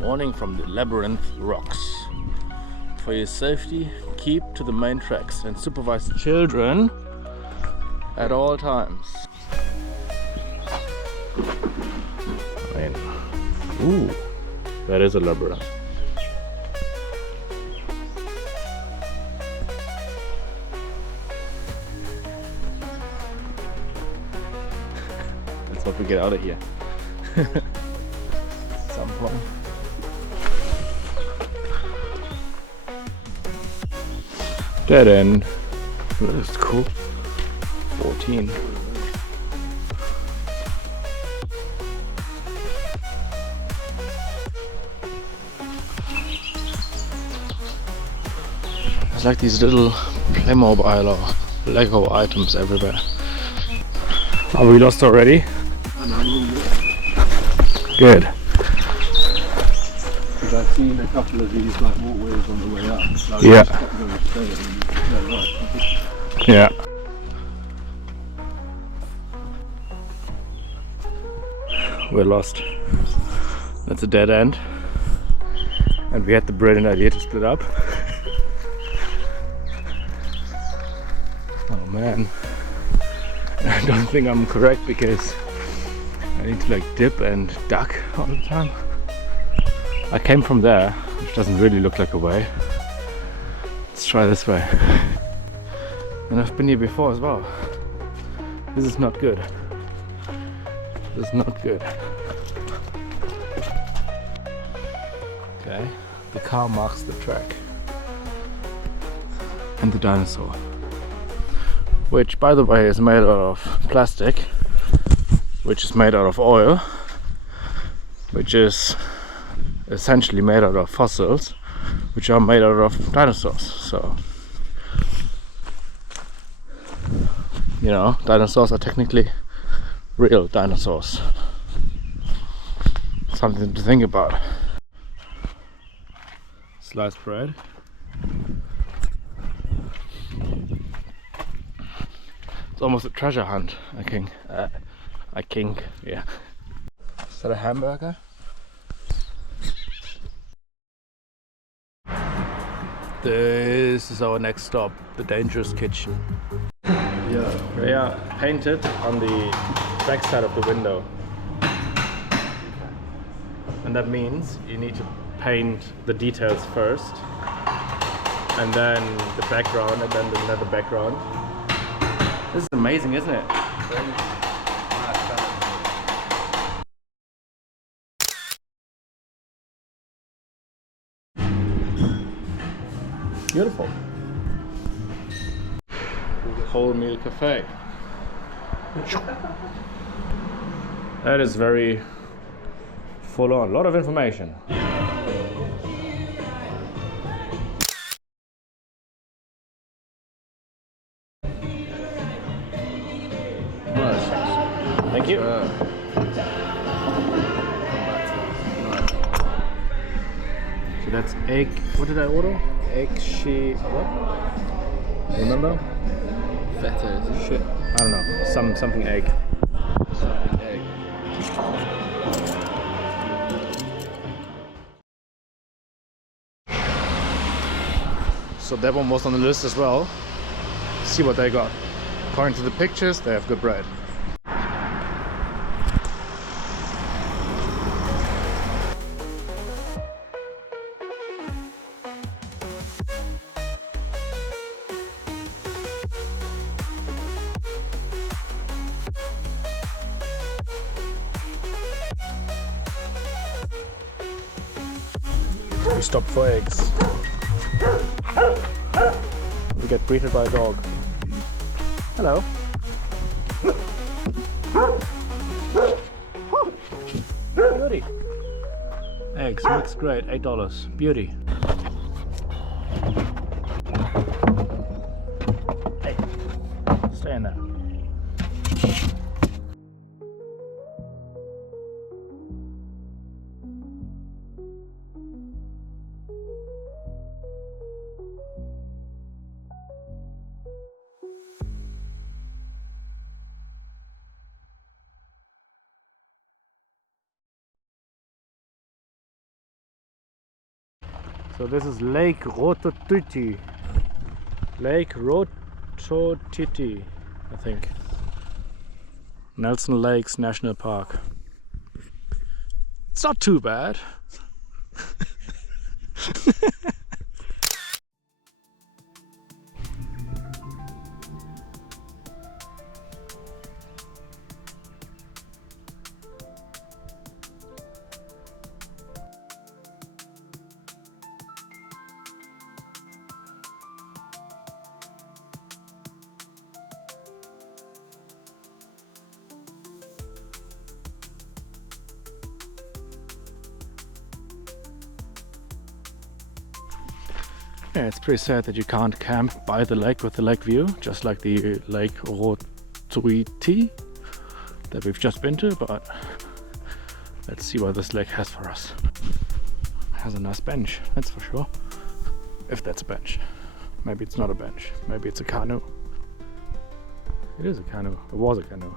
Warning from the labyrinth rocks. For your safety, keep to the main tracks and supervise children at all times. I mean, ooh, that is a labyrinth. Let's hope we get out of here. Some point. Dead end. Ooh, that is cool. 14. There's like these little Playmobil or Lego items everywhere. Are we lost already? Good. Because I've seen a couple of these like walkways on the way up. So Yeah. Yeah. We're lost. That's a dead end. And we had the brilliant idea to split up. Oh man. I don't think I'm correct because I need to like dip and duck all the time. I came from there, which doesn't really look like a way. Let's try this way. And I've been here before as well. This is not good. This is not good. Okay, the car marks the track. And the dinosaur. Which, by the way, is made out of plastic, which is made out of oil, which is essentially made out of fossils, which are made out of dinosaurs. So, you know, dinosaurs are technically real dinosaurs. Something to think about. Sliced bread. It's almost a treasure hunt, I think. Yeah. Is that a hamburger? This is our next stop, the dangerous kitchen. Yeah. They are painted on the back side of the window. And that means you need to paint the details first, and then the background, and then another background. This is amazing, isn't it? Beautiful. Whole meal cafe. That is very full on. A lot of information. Thank you. So that's egg. What did I order? Egg what? Remember? Feta, is it? Shit. I don't know. Something egg. Something egg. So that one was on the list as well. See what they got. According to the pictures, they have good bread. We stopped for eggs. We get greeted by a dog. Hello. Beauty. Eggs, mixed grade, $8. Beauty. Hey, stay in there. So this is Lake Rotoiti. Lake Rotoiti, I think. Nelson Lakes National Park. It's not too bad. Yeah, it's pretty sad that you can't camp by the lake with the lake view, just like the Lake Rotoiti that we've just been to, but let's see what this lake has for us. It has a nice bench, that's for sure. If that's a bench. Maybe it's not a bench, maybe it's a canoe. It is a canoe, it was a canoe.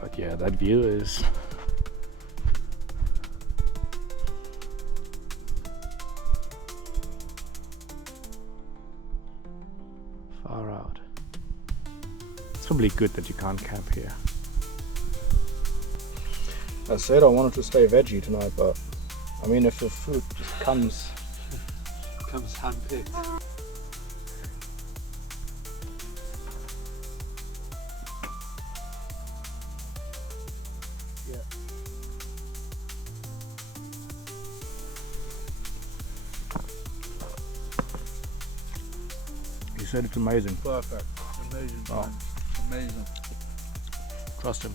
But yeah, that view is far out. It's probably good that you can't camp here. I said I wanted to stay veggie tonight, but I mean, if the food just comes hand-picked. Yeah. He said it's amazing. Perfect. Amazing. Oh. Man. Amazing. Trust him.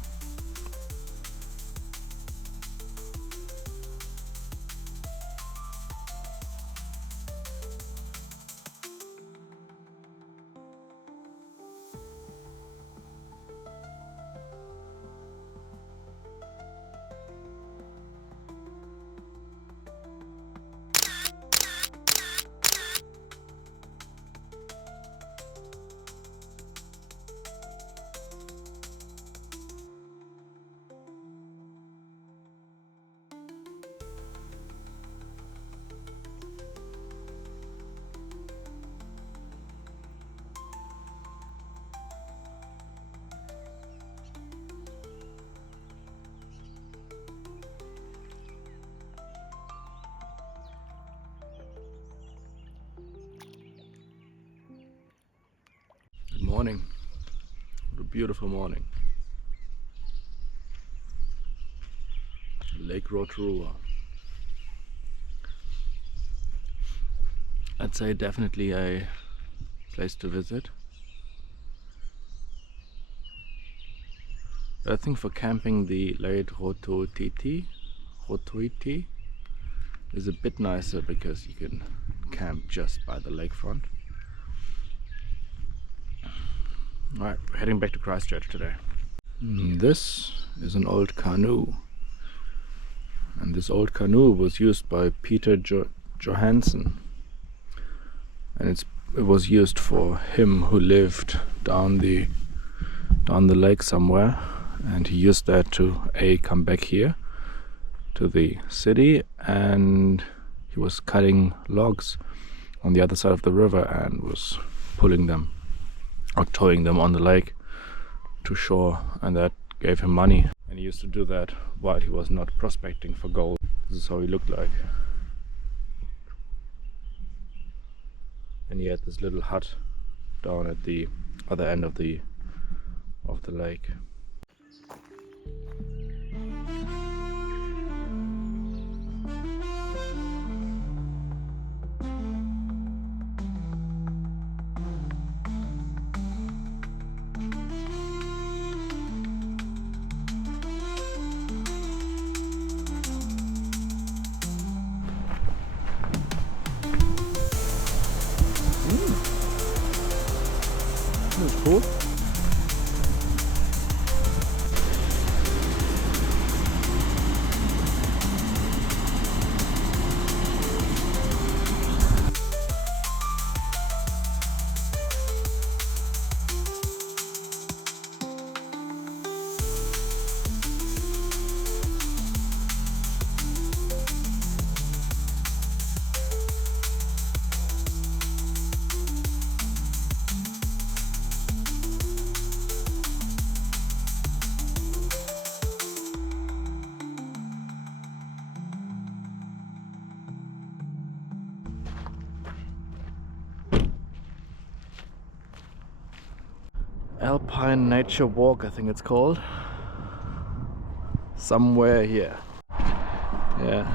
Morning. What a beautiful morning. Lake Rotoroa. I'd say definitely a place to visit. But I think for camping the Lake Rotoiti is a bit nicer because you can camp just by the lakefront. Alright, we're heading back to Christchurch today. This is an old canoe. And this old canoe was used by Peter Johansson. And it was used for him who lived down the lake somewhere. And he used that to come back here to the city, and he was cutting logs on the other side of the river and was pulling them or towing them on the lake to shore, and that gave him money. And he used to do that while he was not prospecting for gold. This is how he looked like. And he had this little hut down at the other end of the lake. That's cool. Alpine Nature Walk, I think it's called. Somewhere here. Yeah.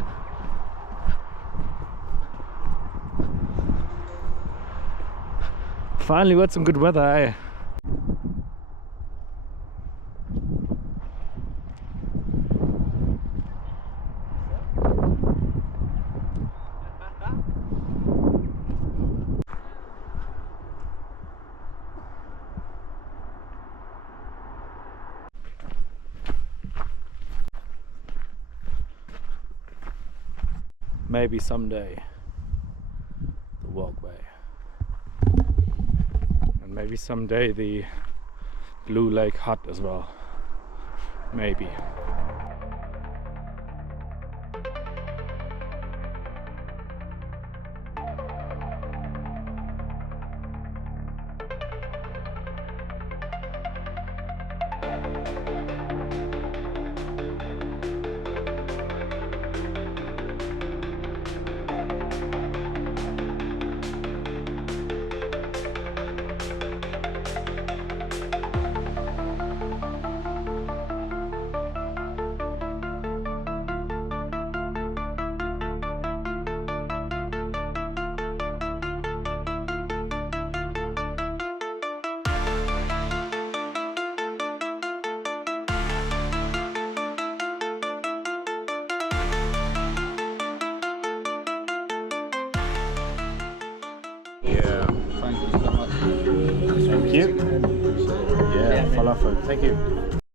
Finally got some good weather, eh? Maybe someday the walkway, and maybe someday the Blue Lake hut as well. Maybe. Yeah. Thank you so much. Thank you. Yeah, falafel. Thank you.